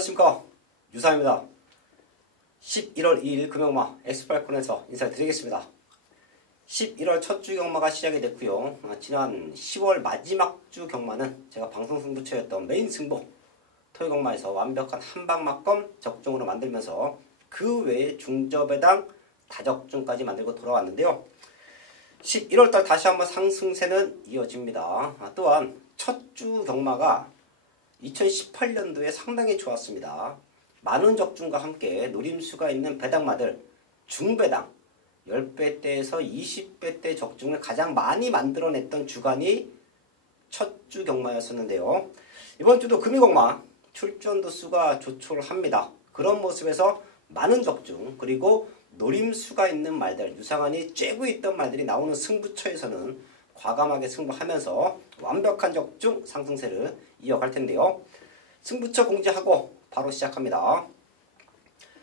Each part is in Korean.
안녕하십니까, 유사입니다. 11월 2일 금요마 엑스팔콘에서 인사드리겠습니다. 11월 첫 주 경마가 시작이 됐고요. 지난 10월 마지막 주 경마는 제가 방송 승부처였던 메인 승부 토요 경마에서 완벽한 한방막검 적중으로 만들면서 그 외에 중저배당 다적중까지 만들고 돌아왔는데요. 11월달 다시 한번 상승세는 이어집니다. 또한 첫 주 경마가 2018년도에 상당히 좋았습니다. 많은 적중과 함께 노림수가 있는 배당마들 중배당 10배대에서 20배대 적중을 가장 많이 만들어냈던 주간이 첫 주 경마였었는데요. 이번 주도 금이경마 출전도 수가 조촐을 합니다. 그런 모습에서 많은 적중 그리고 노림수가 있는 말들, 유상한이 쬐고 있던 말들이 나오는 승부처에서는 과감하게 승부하면서 완벽한 적중 상승세를 이어갈 텐데요. 승부처 공지하고 바로 시작합니다.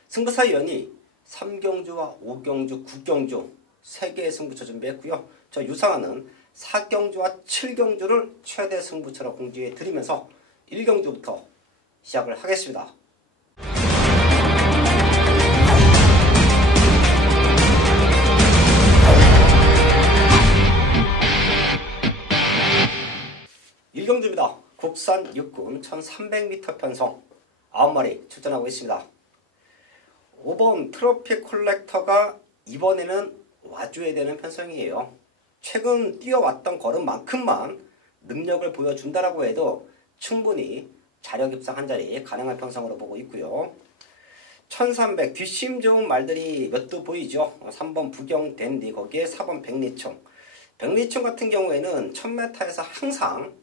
승부사위원이 3경주와 5경주, 9경주 3개의 승부처 준비했고요. 저 유상한은 4경주와 7경주를 최대 승부처로 공지해 드리면서 1경주부터 시작을 하겠습니다. 경주입니다. 국산 육군 1300m 편성 9마리 출전하고 있습니다. 5번 트로피 콜렉터가 이번에는 와줘야 되는 편성이에요. 최근 뛰어왔던 걸음만큼만 능력을 보여준다라고 해도 충분히 자력 입상 한 자리 가능한 편성으로 보고 있고요. 1300 뒷심 좋은 말들이 몇 도 보이죠. 3번 부경댄디 거기에 4번 백리총. 백리총 같은 경우에는 1000m에서 항상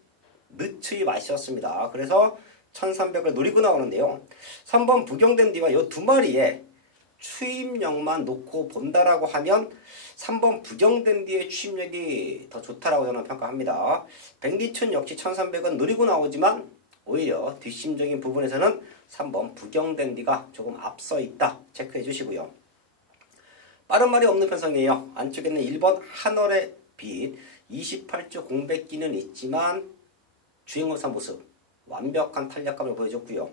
늦추이 맛이었습니다. 그래서 1300을 노리고 나오는데요. 3번 부경댄디와 이 두 마리의 추임력만 놓고 본다라고 하면 3번 부경댄디의 추임력이 더 좋다라고 저는 평가합니다. 백리춘 역시 1300은 노리고 나오지만 오히려 뒷심적인 부분에서는 3번 부경댄디가 조금 앞서 있다 체크해 주시고요. 빠른 말이 없는 편성이에요. 안쪽에는 1번 한월의 빛 28조 공백기는 있지만 주행검사 모습 완벽한 탄력감을 보여줬고요.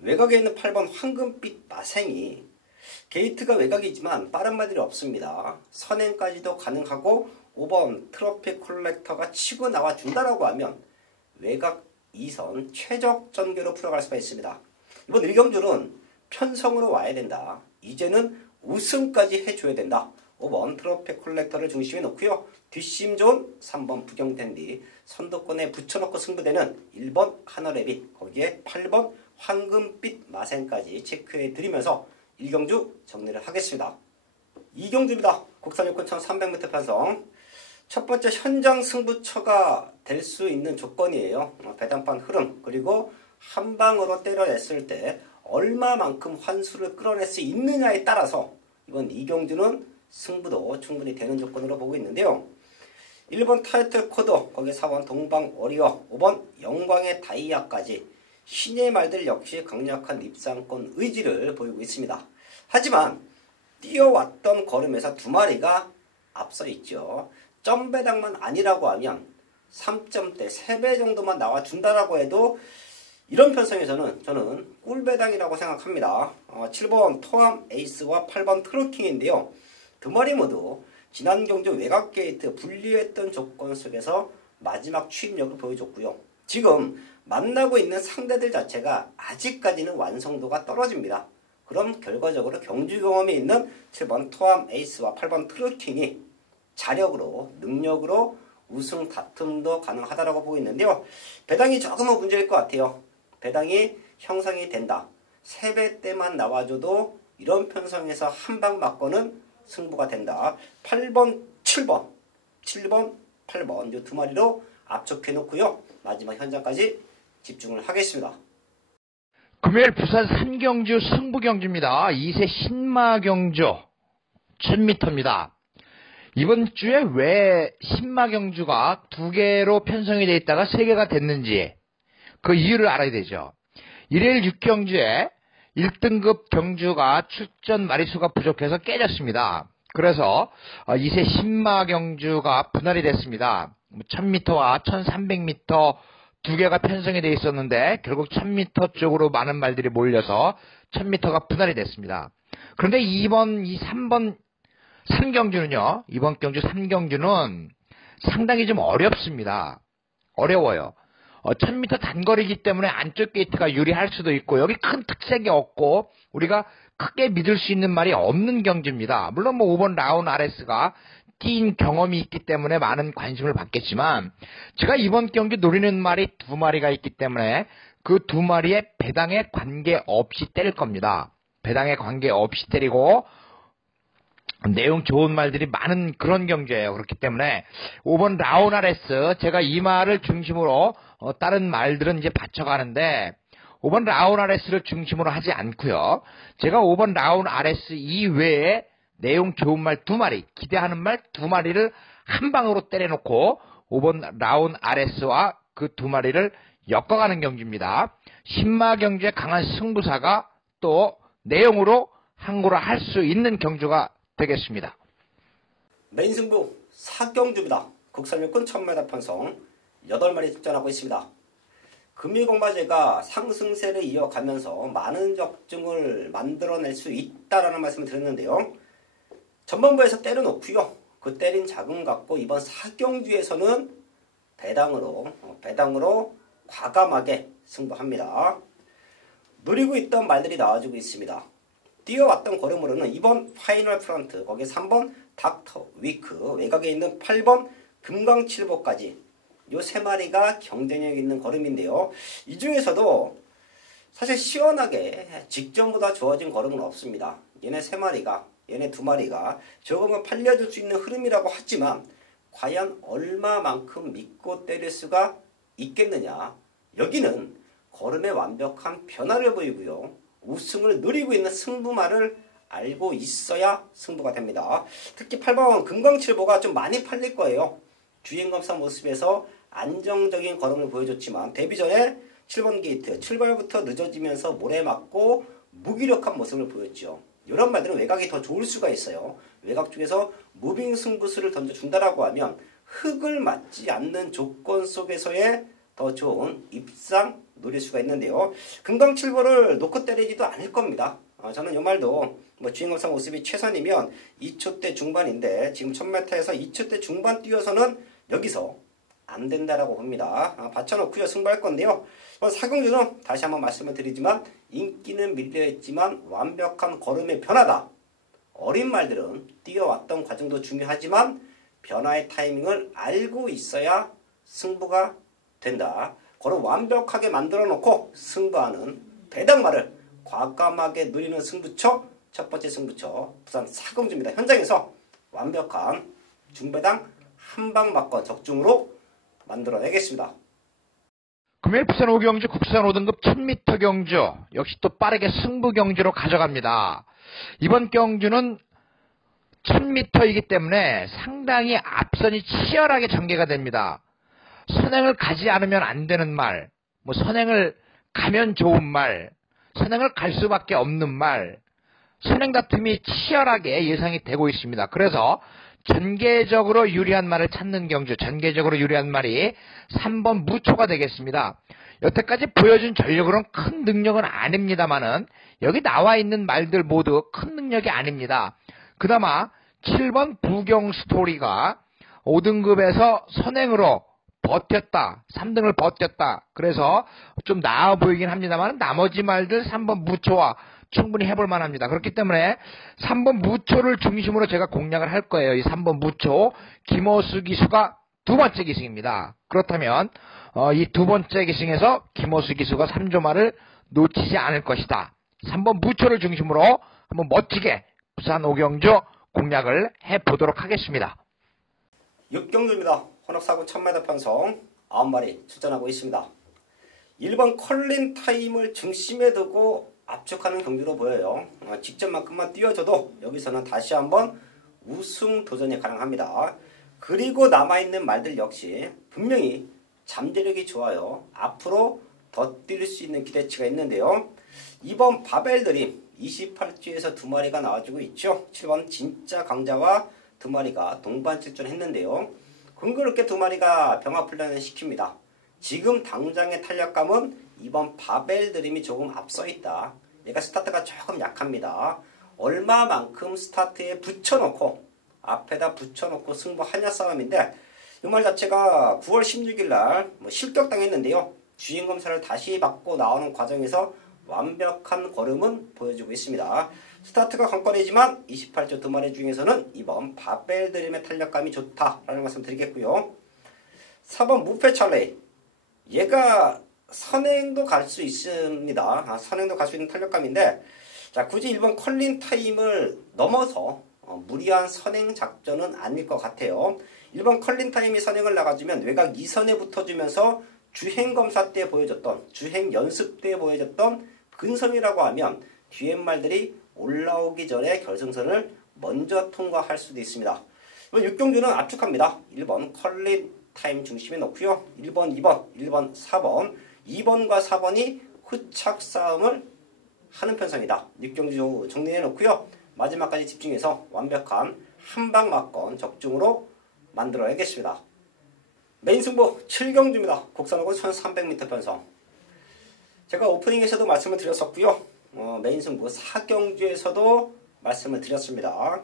외곽에 있는 8번 황금빛 마생이 게이트가 외곽이지만 빠른 말들이 없습니다. 선행까지도 가능하고 5번 트로피 콜렉터가 치고 나와준다라고 하면 외곽 2선 최적 전개로 풀어갈 수가 있습니다. 이번 1경주는 편성으로 와야 된다. 이제는 우승까지 해줘야 된다. 5번 트로피 콜렉터를 중심에 놓고요. 뒷심 좋은 3번 부경댄디 선두권에 붙여놓고 승부되는 1번 하늘의 빛 거기에 8번 황금빛 마생까지 체크해 드리면서 1경주 정리를 하겠습니다. 2경주입니다. 국산 육군 1300m 편성 첫 번째 현장 승부처가 될 수 있는 조건이에요. 배당판 흐름 그리고 한 방으로 때려냈을 때 얼마만큼 환수를 끌어낼 수 있느냐에 따라서 이번 2경주는 승부도 충분히 되는 조건으로 보고 있는데요. 1번 타이틀 코드 거기에 4번 동방 워리어 5번 영광의 다이아까지 신의 말들 역시 강력한 입상권 의지를 보이고 있습니다. 하지만 뛰어왔던 걸음에서 두 마리가 앞서 있죠. 점배당만 아니라고 하면 3점대 3배 정도만 나와준다라고 해도 이런 편성에서는 저는 꿀배당이라고 생각합니다. 7번 토암 에이스와 8번 트로킹인데요. 두 마리 모두 지난 경주 외곽 게이트 분리했던 조건 속에서 마지막 추임력을 보여줬고요. 지금 만나고 있는 상대들 자체가 아직까지는 완성도가 떨어집니다. 그럼 결과적으로 경주 경험이 있는 7번 토암 에이스와 8번 트로킹이 자력으로 능력으로 우승 다툼도 가능하다라고 보고 있는데요. 배당이 조금은 문제일 것 같아요. 배당이 형성이 된다. 3배대만 나와줘도 이런 편성에서 한방 맞고는 승부가 된다. 8번, 7번, 8번 이 두 마리로 압축해 놓고요. 마지막 현장까지 집중을 하겠습니다. 금요일 부산 산경주 승부경주입니다. 2세 신마경주 1000m입니다. 이번 주에 왜 신마경주가 2개로 편성이 되어 있다가 3개가 됐는지 그 이유를 알아야 되죠. 1일 6경주에 1등급 경주가 출전 마리수가 부족해서 깨졌습니다. 그래서 2세 신마 경주가 분할이 됐습니다. 1000m와 1300m 두 개가 편성이 되어 있었는데 결국 1000m 쪽으로 많은 말들이 몰려서 1000m가 분할이 됐습니다. 그런데 이번 3경주는요. 이번 경주 3경주는 상당히 좀 어렵습니다. 어려워요. 1000m 단거리이기 때문에 안쪽 게이트가 유리할 수도 있고 여기 큰 특색이 없고 우리가 크게 믿을 수 있는 말이 없는 경주입니다. 물론 뭐 5번 라운 RS가 뛴 경험이 있기 때문에 많은 관심을 받겠지만 제가 이번 경주 노리는 말이 두 마리가 있기 때문에 그 두 마리의 배당에 관계없이 때릴 겁니다. 배당에 관계없이 때리고 내용 좋은 말들이 많은 그런 경주예요. 그렇기 때문에 5번 라운 RS 제가 이 말을 중심으로 다른 말들은 이제 받쳐가는데 5번 라운 RS를 중심으로 하지 않고요. 제가 5번 라운 RS 이외에 내용 좋은 말 두 마리, 기대하는 말 두 마리를 한 방으로 때려놓고 5번 라운 RS와 그 두 마리를 엮어가는 경주입니다. 신마 경주의 강한 승부사가 또 내용으로 항고를 할 수 있는 경주가 되겠습니다. 메인 승부 4경주입니다. 국산 육군 1000m 편성 8마리 출전하고 있습니다. 금일공바제가 상승세를 이어가면서 많은 적중을 만들어낼 수 있다라는 말씀을 드렸는데요. 전반부에서 때려놓고요. 그 때린 자금 갖고 이번 4경주에서는 배당으로 과감하게 승부합니다. 노리고 있던 말들이 나와주고 있습니다. 뛰어왔던 걸음으로는 2번 파이널 프런트, 거기에 3번 닥터 위크, 외곽에 있는 8번 금강칠보까지 요 세 마리가 경쟁력 있는 걸음인데요. 이 중에서도 사실 시원하게 직전보다 좋아진 걸음은 없습니다. 얘네 두 마리가 조금은 팔려줄 수 있는 흐름이라고 하지만 과연 얼마만큼 믿고 때릴 수가 있겠느냐. 여기는 걸음의 완벽한 변화를 보이고요. 우승을 누리고 있는 승부말을 알고 있어야 승부가 됩니다. 특히 8번 금강칠보가 좀 많이 팔릴 거예요. 주행검사 모습에서 안정적인 걸음을 보여줬지만 데뷔 전에 7번 게이트 출발부터 늦어지면서 모래 맞고 무기력한 모습을 보였죠. 이런 말들은 외곽이 더 좋을 수가 있어요. 외곽 쪽에서 무빙 승부수를 던져준다라고 하면 흙을 맞지 않는 조건 속에서의 더 좋은 입상 노릴 수가 있는데요. 금강칠보를 놓고 때리지도 않을 겁니다. 저는 이 말도 주행검사 모습이 최선이면 2초대 중반인데 지금 1000m에서 2초대 중반 뛰어서는 여기서 안 된다라고 봅니다. 받쳐놓고요. 승부할 건데요. 4경주는 다시 한번 말씀을 드리지만 인기는 밀려있지만 완벽한 걸음의 변화다. 어린 말들은 뛰어왔던 과정도 중요하지만 변화의 타이밍을 알고 있어야 승부가 된다. 걸음 완벽하게 만들어 놓고 승부하는 배당말을 과감하게 누리는 승부처, 첫 번째 승부처 부산 4경주입니다. 현장에서 완벽한 중배당 한방 맞건 적중으로 만들어내겠습니다. 금일 부산 5경주 국산 5등급 1000m 경주 역시 또 빠르게 승부 경주로 가져갑니다. 이번 경주는 1000m이기 때문에 상당히 앞선이 치열하게 전개가 됩니다. 선행을 가지 않으면 안 되는 말, 선행을 가면 좋은 말, 선행을 갈 수밖에 없는 말, 선행 다툼이 치열하게 예상이 되고 있습니다. 그래서 전개적으로 유리한 말을 찾는 경주, 전개적으로 유리한 말이 3번 무초가 되겠습니다. 여태까지 보여준 전력으로는 큰 능력은 아닙니다만은 여기 나와 있는 말들 모두 큰 능력이 아닙니다. 그나마 7번 부경 스토리가 5등급에서 선행으로 버텼다. 3등을 버텼다. 그래서 좀 나아 보이긴 합니다만 나머지 말들 3번 무초와 충분히 해볼 만합니다. 그렇기 때문에 3번 무초를 중심으로 제가 공략을 할 거예요. 이 3번 무초 김호수 기수가 두 번째 기승입니다. 그렇다면 이 두 번째 기승에서 김호수 기수가 3조말을 놓치지 않을 것이다. 3번 무초를 중심으로 한번 멋지게 부산 5경주 공략을 해보도록 하겠습니다. 6경주입니다. 혼합사고 1000m 편성 9마리 출전하고 있습니다. 1번 컬린 타임을 중심에 두고 압축하는 경주로 보여요. 직전만큼만 뛰어줘도 여기서는 다시 한번 우승 도전이 가능합니다. 그리고 남아있는 말들 역시 분명히 잠재력이 좋아요. 앞으로 더 뛸 수 있는 기대치가 있는데요. 2번 바벨드림 28주에서 두 마리가 나와주고 있죠. 7번 진짜 강자와 두 마리가 동반 출전했는데요. 공교롭게 두 마리가 병합훈련을 시킵니다. 지금 당장의 탄력감은 이번 바벨 드림이 조금 앞서 있다. 얘가 스타트가 조금 약합니다. 얼마만큼 스타트에 붙여놓고 앞에다 붙여놓고 승부하냐 싸움인데 이 말 자체가 9월 16일 날 실격당했는데요. 주행검사를 다시 받고 나오는 과정에서 완벽한 걸음은 보여주고 있습니다. 스타트가 관건이지만 28조 두 마리 중에서는 이번 바벨 드림의 탄력감이 좋다라는 말씀 드리겠고요. 4번 무페 찰레이. 얘가 선행도 갈 수 있습니다. 선행도 갈 수 있는 탄력감인데 자, 굳이 1번 컬린 타임을 넘어서 무리한 선행 작전은 아닐 것 같아요. 1번 컬린 타임이 선행을 나가주면 외곽 2선에 붙어주면서 주행검사 때 보여줬던 주행 연습 때 보여줬던 근성이라고 하면 뒤에 말들이 올라오기 전에 결승선을 먼저 통과할 수도 있습니다. 6경주는 압축합니다. 1번 컬린 타임 중심에 놓고요. 1번, 2번, 1번, 4번 2번과 4번이 후착 싸움을 하는 편성이다. 6경주 정리해 놓고요. 마지막까지 집중해서 완벽한 한방 맞건 적중으로 만들어야겠습니다. 메인 승부 7경주입니다. 국산하고 1300m 편성. 제가 오프닝에서도 말씀을 드렸었고요. 메인 승부 4경주에서도 말씀을 드렸습니다.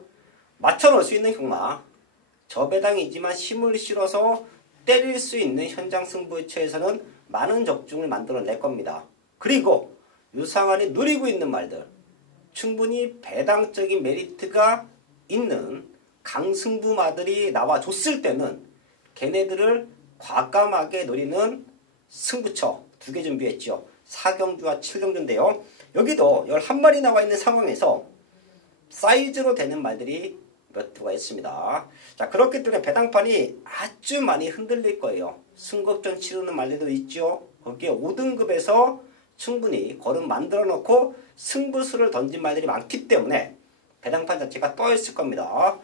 맞춰놓을 수 있는 경마. 저배당이지만 힘을 실어서 때릴 수 있는 현장 승부처에서는 많은 적중을 만들어낼 겁니다. 그리고 유상환이 누리고 있는 말들. 충분히 배당적인 메리트가 있는 강승부마들이 나와줬을 때는 걔네들을 과감하게 노리는 승부처 2개 준비했죠. 4경주와 7경주인데요. 여기도 11마리 나와 있는 상황에서 사이즈로 되는 말들이 몇 두가 있습니다. 자, 그렇기 때문에 배당판이 아주 많이 흔들릴 거예요. 승급전 치르는 말들도 있죠. 거기에 5등급에서 충분히 걸음 만들어 놓고 승부수를 던진 말들이 많기 때문에 배당판 자체가 떠 있을 겁니다.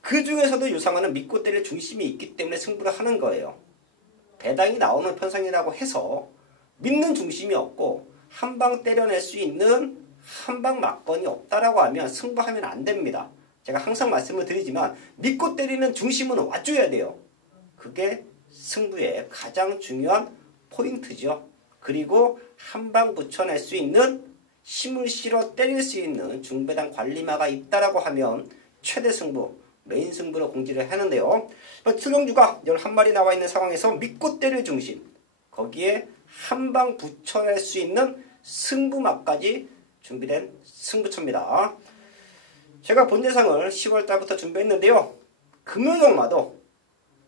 그 중에서도 유상환은 믿고 때릴 중심이 있기 때문에 승부를 하는 거예요. 배당이 나오는 편성이라고 해서 믿는 중심이 없고 한방 때려낼 수 있는 한방 막건이 없다라고 하면 승부하면 안 됩니다. 제가 항상 말씀을 드리지만 믿고 때리는 중심은 와줘야 돼요. 그게 승부의 가장 중요한 포인트죠. 그리고 한방 붙여낼 수 있는 힘을 실어 때릴 수 있는 중배당 관리마가 있다라고 하면 최대 승부, 메인 승부로 공지를 하는데요. 추경주가 11마리 나와 있는 상황에서 믿고 때릴 중심, 거기에 한방 붙여낼 수 있는 승부마까지 준비된 승부처입니다. 제가 본 예상을 10월달부터 준비했는데요. 금요경마도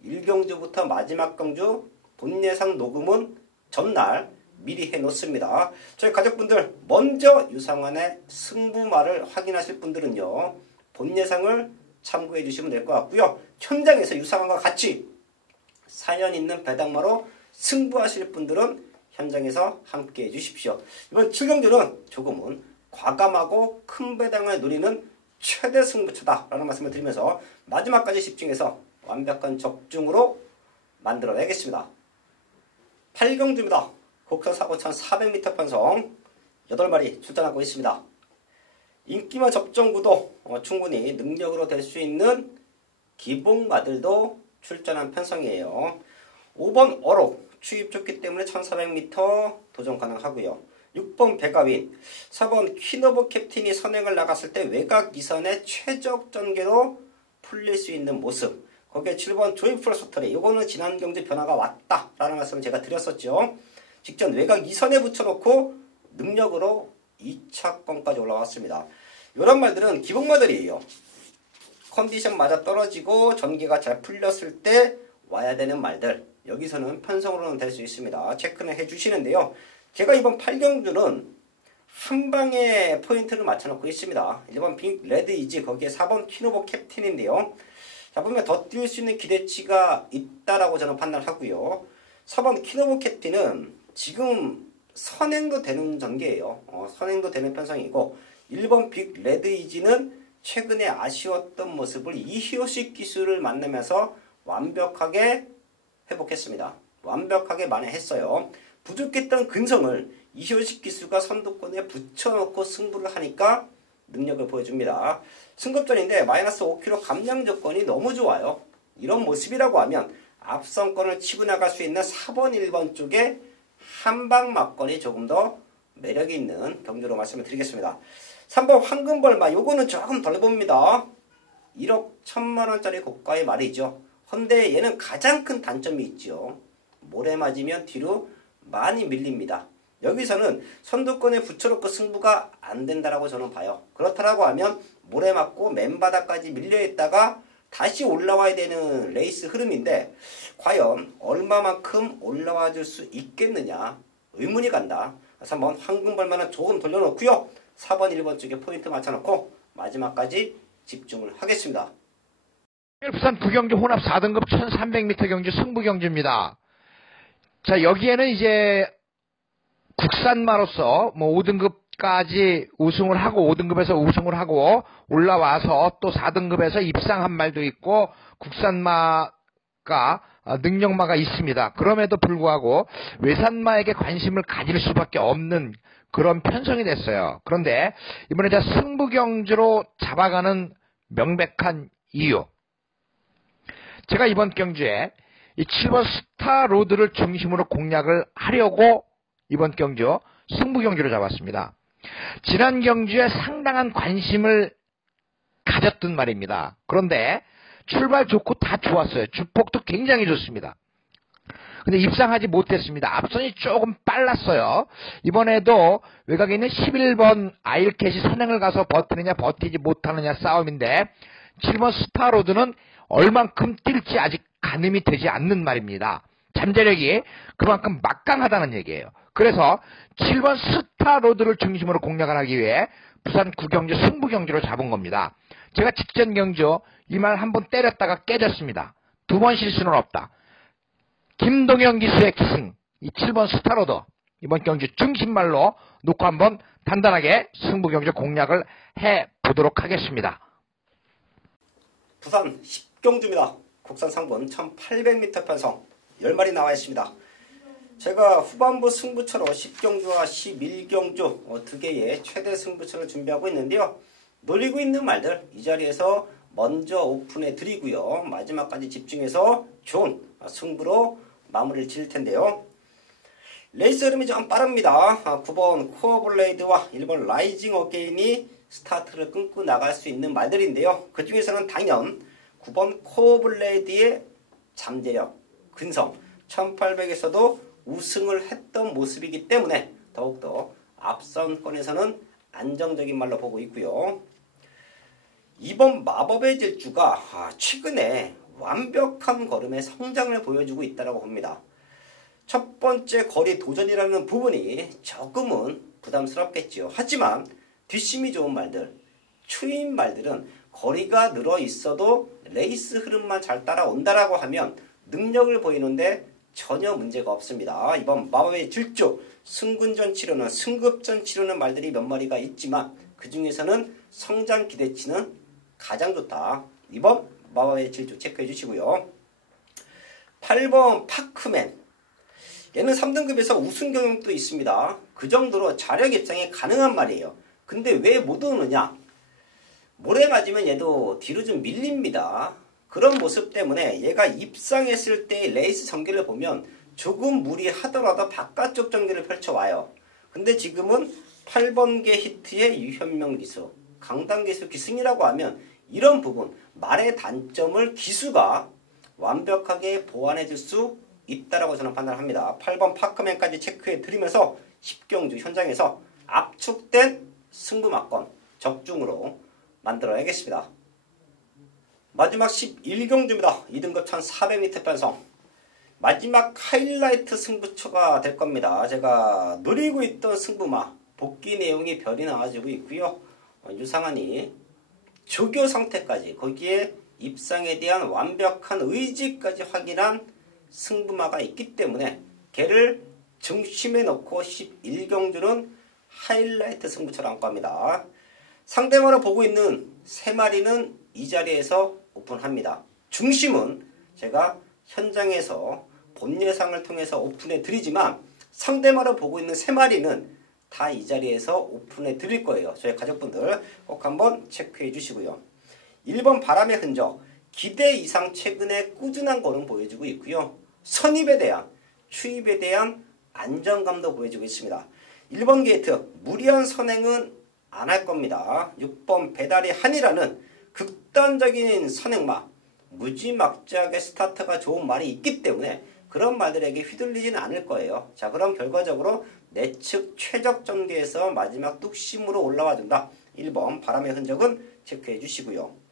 1경주부터 마지막 경주 본 예상 녹음은 전날 미리 해놓습니다. 저희 가족분들 먼저 유상환의 승부말을 확인하실 분들은요. 본 예상을 참고해 주시면 될 것 같고요. 현장에서 유상환과 같이 사연 있는 배당마로 승부하실 분들은 현장에서 함께 해 주십시오. 이번 7경주는 조금은 과감하고 큰 배당을 노리는 최대 승부처다라는 말씀을 드리면서 마지막까지 집중해서 완벽한 적중으로 만들어내겠습니다. 8경주입니다. 국산 4,400m 편성 8마리 출전하고 있습니다. 인기마 접전구도 충분히 능력으로 될 수 있는 기봉마들도 출전한 편성이에요. 5번 어록 추입 좋기 때문에 1400m 도전 가능하고요. 6번 베가윈, 4번 퀸오브 캡틴이 선행을 나갔을 때 외곽 2선의 최적 전개로 풀릴 수 있는 모습. 거기에 7번 조이풀 서터리, 이거는 지난 경주 변화가 왔다라는 말씀을 제가 드렸었죠. 직전 외곽 2선에 붙여놓고 능력으로 2차권까지 올라왔습니다. 이런 말들은 기본말들이에요. 컨디션 맞아 떨어지고 전개가 잘 풀렸을 때 와야 되는 말들. 여기서는 편성으로는 될 수 있습니다. 체크는 해주시는데요. 제가 이번 8경주는 한 방에 포인트를 맞춰놓고 있습니다. 1번 빅 레드 이지, 거기에 4번 퀸오브 캡틴인데요. 자, 보면 더 뛸 수 있는 기대치가 있다라고 저는 판단하고요. 4번 퀸오브 캡틴은 지금 선행도 되는 전개예요. 선행도 되는 편성이고 1번 빅 레드 이지는 최근에 아쉬웠던 모습을 이효식 기술을 만나면서 완벽하게 회복했습니다. 완벽하게 만회했어요. 부족했던 근성을 이효식 기술과 선두권에 붙여놓고 승부를 하니까 능력을 보여줍니다. 승급전인데 마이너스 5kg 감량 조건이 너무 좋아요. 이런 모습이라고 하면 앞선권을 치고 나갈 수 있는 4번, 1번 쪽에 한방 맞건이 조금 더 매력이 있는 경주로 말씀을 드리겠습니다. 3번 황금벌마, 요거는 조금 덜 봅니다. 1억 1,000만원짜리 고가의 말이죠. 헌데 얘는 가장 큰 단점이 있죠. 모래 맞으면 뒤로 많이 밀립니다. 여기서는 선두권에 붙여놓고 승부가 안 된다라고 저는 봐요. 그렇다라고 하면 모래 맞고 맨바닥까지 밀려있다가 다시 올라와야 되는 레이스 흐름인데 과연 얼마만큼 올라와 줄 수 있겠느냐 의문이 간다. 3번 황금벌만은 조금 돌려놓고요. 4번 1번 쪽에 포인트 맞춰놓고 마지막까지 집중을 하겠습니다. 부산 구경주 혼합 4등급 1300m 경주 승부 경주입니다. 자, 여기에는 이제 국산마로서 뭐 5등급까지 우승을 하고 5등급에서 우승을 하고 올라와서 또 4등급에서 입상한 말도 있고 국산마가 능력마가 있습니다. 그럼에도 불구하고 외산마에게 관심을 가질 수밖에 없는 그런 편성이 됐어요. 그런데 이번에 제가 승부 경주로 잡아가는 명백한 이유, 제가 이번 경주에 이 7번 스타로드를 중심으로 공략을 하려고 이번 경주 승부 경주로 잡았습니다. 지난 경주에 상당한 관심을 가졌던 말입니다. 그런데 출발 좋고 다 좋았어요. 주폭도 굉장히 좋습니다. 근데 입상하지 못했습니다. 앞선이 조금 빨랐어요. 이번에도 외곽에 있는 11번 아일캣이 선행을 가서 버티느냐 버티지 못하느냐 싸움인데 7번 스타로드는 얼만큼 뛸지 아직 가늠이 되지 않는 말입니다. 잠재력이 그만큼 막강하다는 얘기예요. 그래서 7번 스타로드를 중심으로 공략을 하기 위해 부산 구경주 승부 경주로 잡은 겁니다. 제가 직전 경주 이 말 한번 때렸다가 깨졌습니다. 두 번 실수는 없다. 김동영 기수의 기승, 이 7번 스타로드 이번 경주 중심말로 놓고 한번 단단하게 승부 경주 공략을 해보도록 하겠습니다. 부산 10경주입니다. 국산 상분 1800m 편성 10마리 나와 있습니다. 제가 후반부 승부처로 10경주와 11경주 두 개의 최대 승부처를 준비하고 있는데요. 노리고 있는 말들 이 자리에서 먼저 오픈해 드리고요. 마지막까지 집중해서 좋은 승부로 마무리를 지을 텐데요. 레이스 흐름이 좀 빠릅니다. 9번 코어블레이드와 1번 라이징 어게인이 스타트를 끊고 나갈 수 있는 말들인데요. 그 중에서는 당연 9번 코어블레이드의 잠재력, 근성, 1800에서도 우승을 했던 모습이기 때문에 더욱더 앞선권에서는 안정적인 말로 보고 있고요. 2번 마법의 질주가 최근에 완벽한 걸음의 성장을 보여주고 있다고 봅니다. 첫 번째 거리 도전이라는 부분이 조금은 부담스럽겠지요. 하지만 뒷심이 좋은 말들, 추인 말들은 거리가 늘어 있어도 레이스 흐름만 잘 따라온다라고 하면 능력을 보이는데 전혀 문제가 없습니다. 이번 마법의 질주, 승군전 치료는 승급전 치료는 말들이 몇 마리가 있지만 그 중에서는 성장 기대치는 가장 좋다. 이번 마법의 질주 체크해 주시고요. 8번 파크맨, 얘는 3등급에서 우승 경험도 있습니다. 그 정도로 자력 입상이 가능한 말이에요. 근데 왜 못 오느냐? 모래 맞으면 얘도 뒤로 좀 밀립니다. 그런 모습 때문에 얘가 입상했을 때 레이스 전개를 보면 조금 무리하더라도 바깥쪽 전개를 펼쳐와요. 근데 지금은 8번계 히트의 유현명 기수, 강당 기수 기승이라고 하면 이런 부분, 말의 단점을 기수가 완벽하게 보완해 줄 수 있다라고 저는 판단합니다. 8번 파크맨까지 체크해 드리면서 10경주 현장에서 압축된 승부막건 적중으로 만들어야겠습니다. 마지막 11경주입니다. 2등급 1400m 편성. 마지막 하이라이트 승부처가 될 겁니다. 제가 노리고 있던 승부마 복귀 내용이 별이 나와지고 있고요. 유상한이 조교 상태까지 거기에 입상에 대한 완벽한 의지까지 확인한 승부마가 있기 때문에 걔를 중심에 놓고 11경주는 하이라이트 승부처를 안고 합니다. 상대방을 보고 있는 3마리는 이 자리에서 오픈합니다. 중심은 제가 현장에서 본 예상을 통해서 오픈해 드리지만 상대방을 보고 있는 3마리는 다 이 자리에서 오픈해 드릴 거예요. 저희 가족분들 꼭 한번 체크해 주시고요. 1번 바람의 흔적, 기대 이상 최근에 꾸준한 거는 보여주고 있고요. 선입에 대한, 추입에 대한 안정감도 보여주고 있습니다. 1번 게이트 무리한 선행은 안 할 겁니다. 6번 배달이 한이라는 극단적인 선행마, 무지막지하게 스타트가 좋은 말이 있기 때문에 그런 말들에게 휘둘리지는 않을 거예요. 자, 그럼 결과적으로 내측 최적 전개에서 마지막 뚝심으로 올라와 준다. 1번 바람의 흔적은 체크해 주시고요.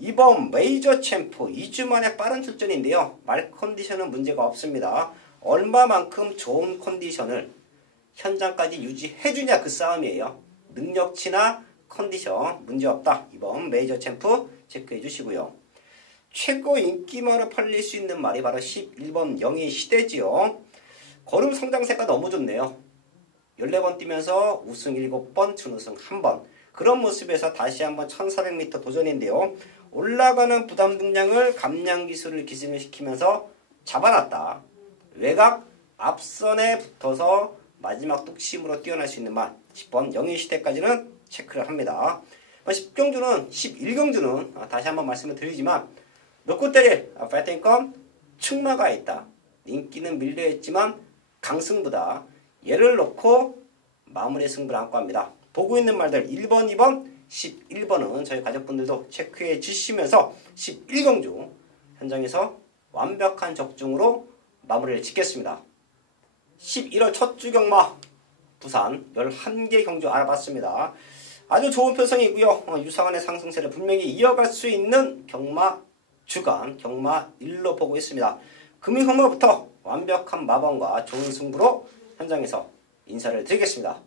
2번 메이저 챔프 2주 만에 빠른 출전인데요. 말 컨디션은 문제가 없습니다. 얼마만큼 좋은 컨디션을 현장까지 유지해 주냐 그 싸움이에요. 능력치나 컨디션 문제없다. 2번 메이저 챔프 체크해 주시고요. 최고 인기말을 팔릴 수 있는 말이 바로 11번 영희 시대지요. 걸음 성장세가 너무 좋네요. 14번 뛰면서 우승 7번, 준우승 1번. 그런 모습에서 다시 한번 1400m 도전인데요. 올라가는 부담 등량을 감량 기술을 기술시키면서 잡아놨다. 외곽 앞선에 붙어서 마지막 뚝심으로 뛰어날 수 있는 말 10번 영희 시대까지는 체크를 합니다. 10경주는 11경주는 다시 한번 말씀을 드리지만 놓고 때릴 파이팅권 충마가 있다. 인기는 밀려있지만 강승부다. 얘를 놓고 마무리 승부를 안고 합니다. 보고 있는 말들 1번, 2번, 11번은 저희 가족분들도 체크해 주시면서 11경주 현장에서 완벽한 적중으로 마무리를 짓겠습니다. 11월 첫 주 경마 부산 11개 경주 알아봤습니다. 아주 좋은 표성이고요. 유상한의 상승세를 분명히 이어갈 수 있는 경마 주간 경마 1로 보고 있습니다. 금요일 경마부터 완벽한 마방과 좋은 승부로 현장에서 인사를 드리겠습니다.